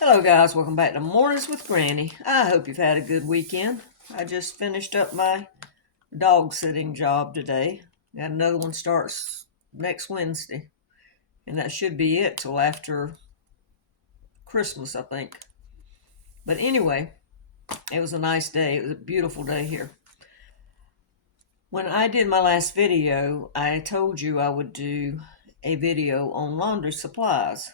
Hello guys, welcome back to Mornings with Granny. I hope you've had a good weekend. I just finished up my dog sitting job today. Got another one starts next Wednesday, and that should be it till after Christmas, I think. But anyway, it was a nice day. It was a beautiful day here. When I did my last video, I told you I would do a video on laundry supplies,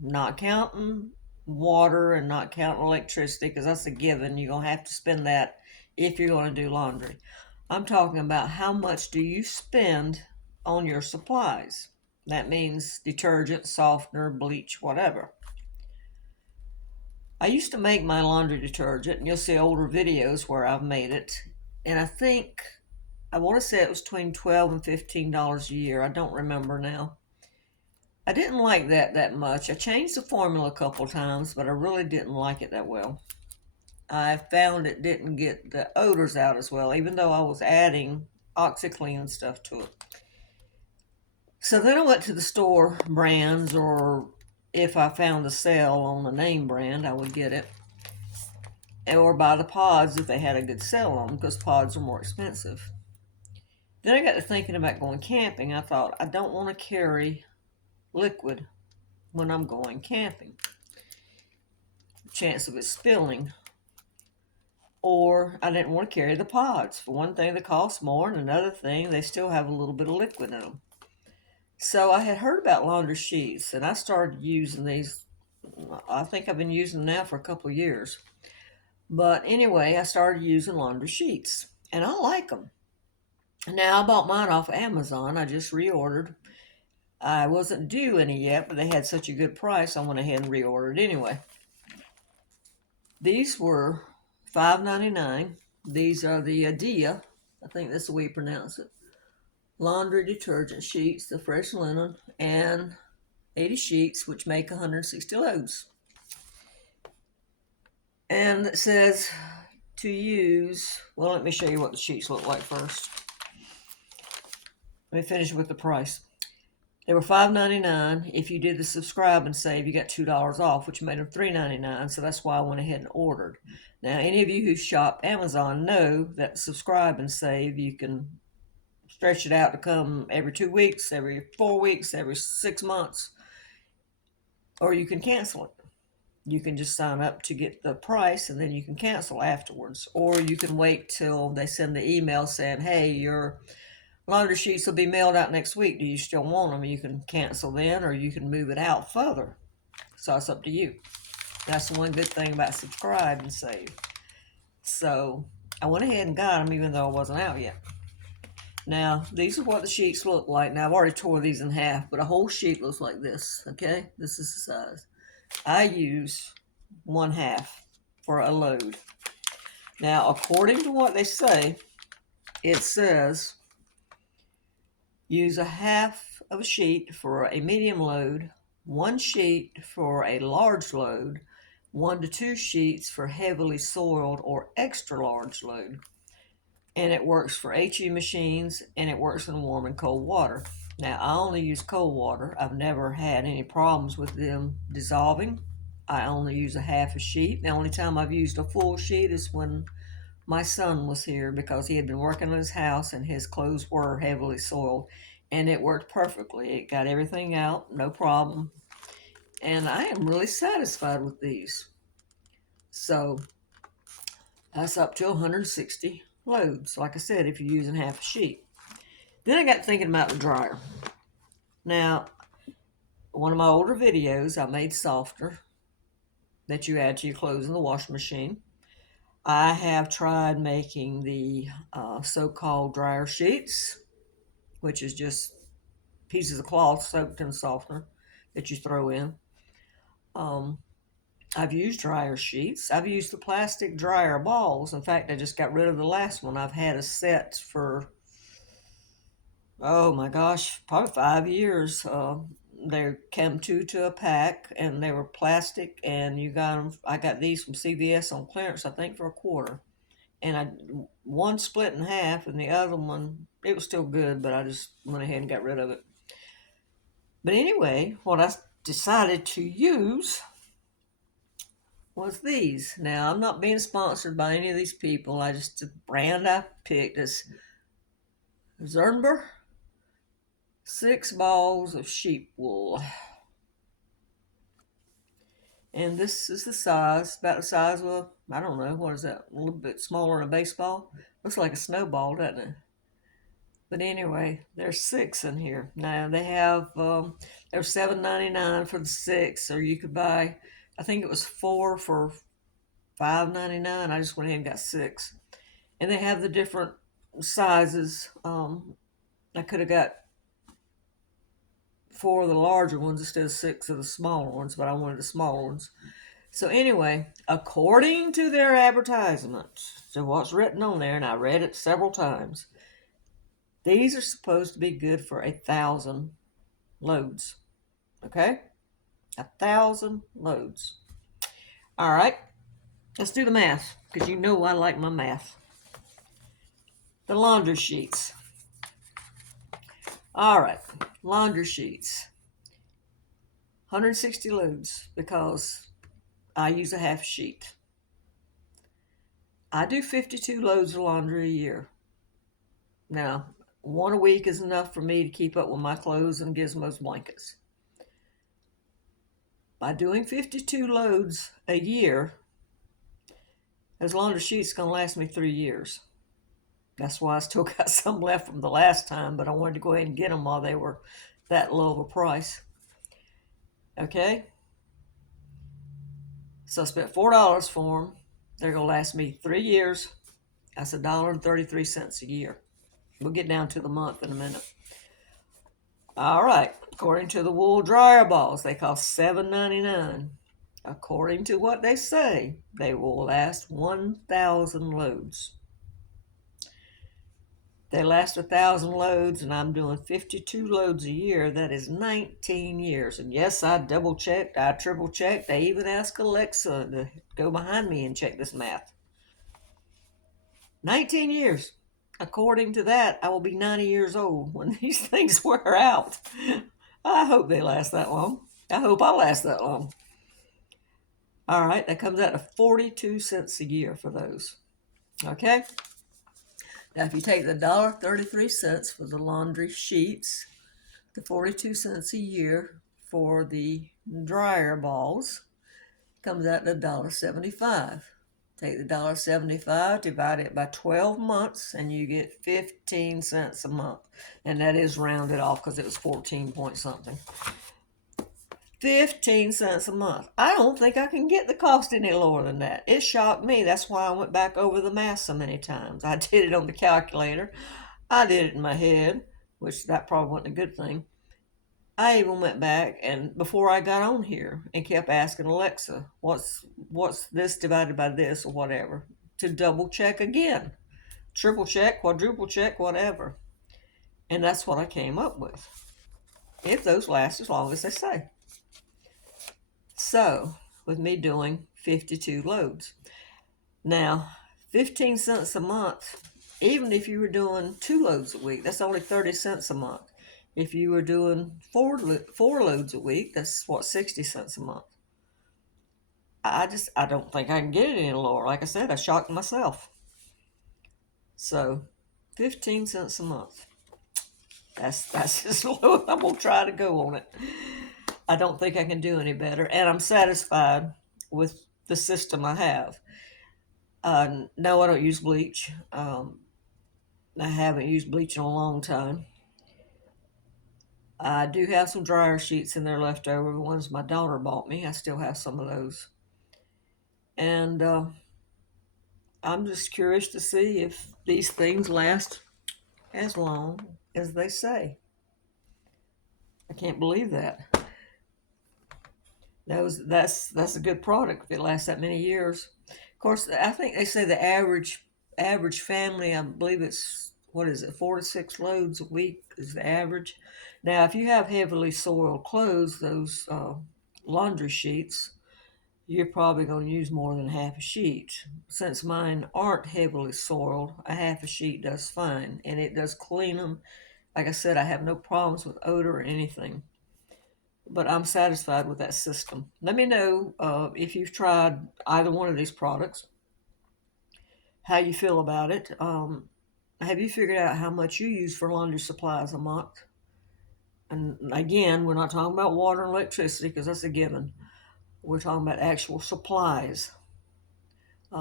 not counting water and not counting electricity because that's a given. You're going to have to spend that if you're going to do laundry. I'm talking about how much do you spend on your supplies. That means detergent, softener, bleach, whatever. I used to make my laundry detergent, and you'll see older videos where I've made it. And I want to say it was between $12 and $15 a year. I don't remember now. I didn't like that much. I changed the formula a couple times, but I really didn't like it that well. I found it didn't get the odors out as well, even though I was adding OxyClean and stuff to it. So then I went to the store brands, or if I found a sale on the name brand, I would get it. Or buy the pods if they had a good sale on them, because pods are more expensive. Then I got to thinking about going camping. I thought, I don't want to carry liquid when I'm going camping. Chance of it spilling. Or I didn't want to carry the pods. For one thing, they cost more, and another thing, they still have a little bit of liquid in them. So I had heard about laundry sheets, and I started using these. I think I've been using them now for a couple of years. But anyway, I started using laundry sheets, and I like them. Now, I bought mine off Amazon. I just reordered. I wasn't due any yet, but they had such a good price, I went ahead and reordered anyway. These were $5.99. These are the Adia, I think that's the way you pronounce it, laundry detergent sheets, the fresh linen, and 80 sheets, which make 160 loads. And it says to use, well, let me show you what the sheets look like first. Let me finish with the price. They were $5.99. If you did the subscribe and save, you got $2 off, which made them $3.99. So that's why I went ahead and ordered. Now, any of you who shop Amazon know that subscribe and save, you can stretch it out to come every 2 weeks, every 4 weeks, every 6 months, or you can cancel it. You can just sign up to get the price and then you can cancel afterwards. Or you can wait till they send the email saying, hey, your laundry sheets will be mailed out next week. Do you still want them? You can cancel then, or you can move it out further. So it's up to you. That's the one good thing about subscribe and save. So I went ahead and got them even though I wasn't out yet. Now, these are what the sheets look like. Now, I've already tore these in half, but a whole sheet looks like this, okay? This is the size. I use 1/2 for a load. Now, according to what they say, it says use a half of a sheet for a medium load, 1 sheet for a large load, 1 to 2 sheets for heavily soiled or extra large load. And it works for HE machines, and it works in warm and cold water. Now, I only use cold water. I've never had any problems with them dissolving. I only use a half a sheet. The only time I've used a full sheet is when my son was here because he had been working on his house and his clothes were heavily soiled, and it worked perfectly. It got everything out, no problem. And I am really satisfied with these. So that's up to 160 loads, like I said, if you're using half a sheet. Then I got thinking about the dryer. Now, one of my older videos, I made softener that you add to your clothes in the washing machine. I have tried making the so-called dryer sheets, which is just pieces of cloth soaked in softener that you throw in. I've used dryer sheets. I've used the plastic dryer balls. In fact, I just got rid of the last one. I've had a set for, oh my gosh, probably 5 years. They came two to a pack, and they were plastic, and you got them. I got these from CVS on clearance, I think, for $1. And one split in half, and the other one, it was still good, but I just went ahead and got rid of it. But anyway, what I decided to use was these. Now, I'm not being sponsored by any of these people. The brand I picked is Zernber 6 balls of sheep wool. And this is the size, about the size of, I don't know, what is that, a little bit smaller than a baseball? Looks like a snowball, doesn't it? But anyway, there's 6 in here. Now they have, they're $7.99 for the 6, or you could buy, I think it was 4 for $5.99. I just went ahead and got 6. And they have the different sizes. I could have got 4 of the larger ones instead of 6 of the smaller ones, but I wanted the smaller ones. So anyway, according to their advertisement, so what's written on there, and I read it several times, these are supposed to be good for 1,000 loads. Okay? 1,000 loads. All right, let's do the math, because you know I like my math. The laundry sheets. All right, laundry sheets. 160 loads because I use a half sheet. I do 52 loads of laundry a year. Now, 1 a week is enough for me to keep up with my clothes and Gizmo's blankets. By doing 52 loads a year, those laundry sheets are going to last me 3 years. That's why I still got some left from the last time, but I wanted to go ahead and get them while they were that low of a price. Okay? So I spent $4 for them. They're going to last me 3 years. That's $1.33 a year. We'll get down to the month in a minute. All right. According to the wool dryer balls, they cost $7.99. According to what they say, they will last 1,000 loads. They last 1,000 loads, and I'm doing 52 loads a year. That is 19 years. And yes, I double checked, I triple checked. I even asked Alexa to go behind me and check this math. 19 years. According to that, I will be 90 years old when these things wear out. I hope they last that long. I hope I last that long. All right, that comes out to 42 cents a year for those. Okay? Now, if you take the $1.33 for the laundry sheets, the 42 cents a year for the dryer balls, comes out to $1.75. Take the $1.75, divide it by 12 months, and you get 15 cents a month. And that is rounded off because it was 14 point something. 15 cents a month. I don't think I can get the cost any lower than that. It shocked me. That's why I went back over the math so many times. I did it on the calculator. I did it in my head, which that probably wasn't a good thing. I even went back and before I got on here and kept asking Alexa, what's this divided by this or whatever, to double check again. Triple check, quadruple check, whatever. And that's what I came up with. If those last as long as they say. So, with me doing 52 loads. Now, 15 cents a month, even if you were doing 2 loads a week, that's only 30 cents a month. If you were doing four loads a week, that's what, 60 cents a month. I don't think I can get it any lower. Like I said, I shocked myself. So, 15 cents a month. That's as low as I'm gonna try to go on it. I don't think I can do any better, and I'm satisfied with the system I have. No, I don't use bleach. I haven't used bleach in a long time. I do have some dryer sheets in there left over, the ones my daughter bought me. I still have some of those. And I'm just curious to see if these things last as long as they say. I can't believe that. That's a good product if it lasts that many years. Of course, I think they say the average family, I believe it's, what is it, 4 to 6 loads a week is the average. Now, if you have heavily soiled clothes, those laundry sheets, you're probably going to use more than half a sheet. Since mine aren't heavily soiled, a half a sheet does fine, and it does clean them. Like I said, I have no problems with odor or anything. but I'm satisfied with that system. Let me know if you've tried either one of these products, how you feel about it. Have you figured out how much you use for laundry supplies a month? And again, we're not talking about water and electricity because that's a given. We're talking about actual supplies.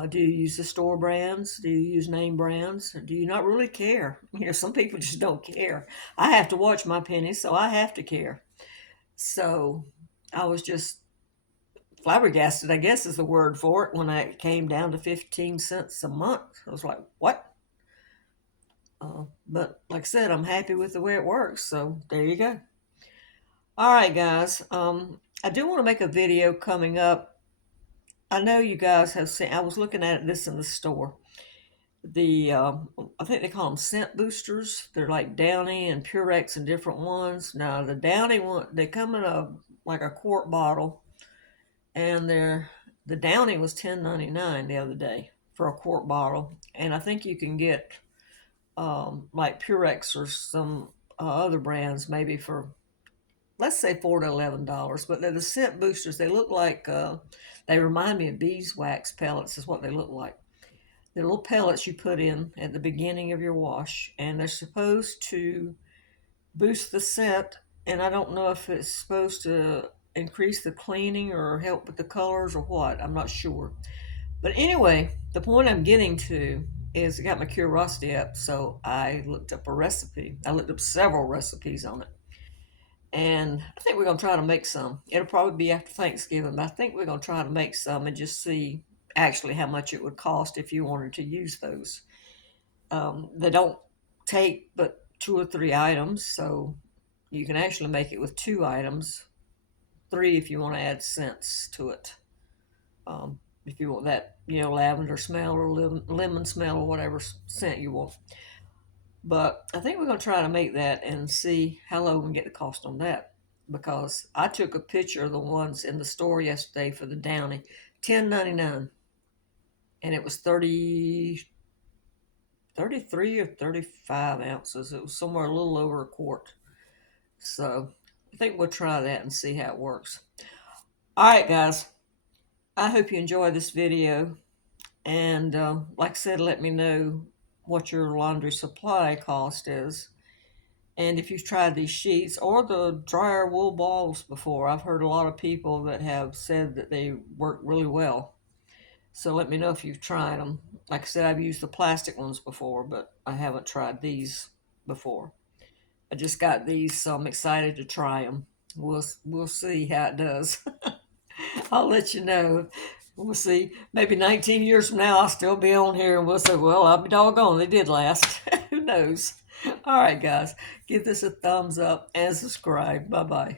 Do you use the store brands? Do you use name brands? Or do you not really care? Some people just don't care. I have to watch my pennies, so I have to care. So I was just flabbergasted, I guess is the word for it, when it came down to 15 cents a month. I was like, what? But like I said, I'm happy with the way it works. So there you go. All right, guys. I do want to make a video coming up. I know you guys have seen, I was looking at this in the store. I think they call them scent boosters. They're like Downy and Purex and different ones. Now the Downy one, they come in a quart bottle, and the Downy was $10.99 the other day for a quart bottle, and I think you can get like Purex or some other brands maybe for, let's say, $4 to $11. But they're the scent boosters. They look like they remind me of beeswax pellets. Is what they look like. They're little pellets you put in at the beginning of your wash, and they're supposed to boost the scent. And I don't know if it's supposed to increase the cleaning or help with the colors or what. I'm not sure. But anyway, the point I'm getting to is I got my curiosity up, so I looked up a recipe. I looked up several recipes on it. And I think we're going to try to make some. It'll probably be after Thanksgiving, but I think we're going to try to make some and just see actually how much it would cost if you wanted to use those. They don't take but 2 or 3 items, so you can actually make it with 2 items, 3 if you want to add scents to it. If you want that, lavender smell or lemon smell or whatever scent you want. But I think we're going to try to make that and see how low we can get the cost on that. Because I took a picture of the ones in the store yesterday for the Downy, $10.99, and it was 33 or 35 ounces. It was somewhere a little over a quart. So I think we'll try that and see how it works. All right, guys. I hope you enjoy this video. And like I said, let me know what your laundry supply cost is. And if you've tried these sheets or the dryer wool balls before, I've heard a lot of people that have said that they work really well. So let me know if you've tried them. Like I said, I've used the plastic ones before, but I haven't tried these before. I just got these, so I'm excited to try them. We'll see how it does. I'll let you know. We'll see. Maybe 19 years from now, I'll still be on here and we'll say, well, I'll be doggone. They did last. Who knows? All right, guys. Give this a thumbs up and subscribe. Bye bye.